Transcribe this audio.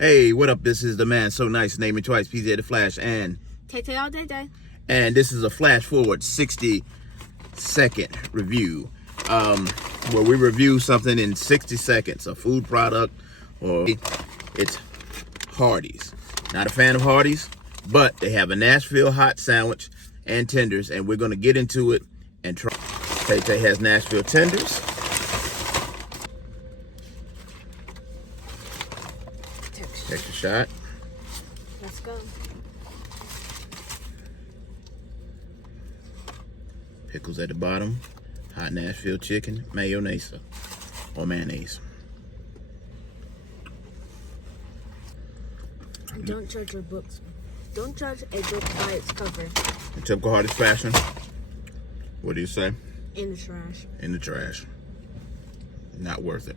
Hey, what up? This is the man so nice, name me twice, PJ the Flash, and Tay all day. And this is a flash forward 60-second review, where we review something in 60 seconds, a food product, or it's Hardee's. Not a fan of Hardee's, but they have a Nashville hot sandwich and tenders, and we're gonna get into it and try. Tay has Nashville tenders. Texture shot. Let's go. Pickles at the bottom. Hot Nashville chicken, mayonnaise or mayonnaise. Don't judge your books. Don't judge a book by its cover. In typical Hardee's fashion, what do you say? In the trash. In the trash. Not worth it.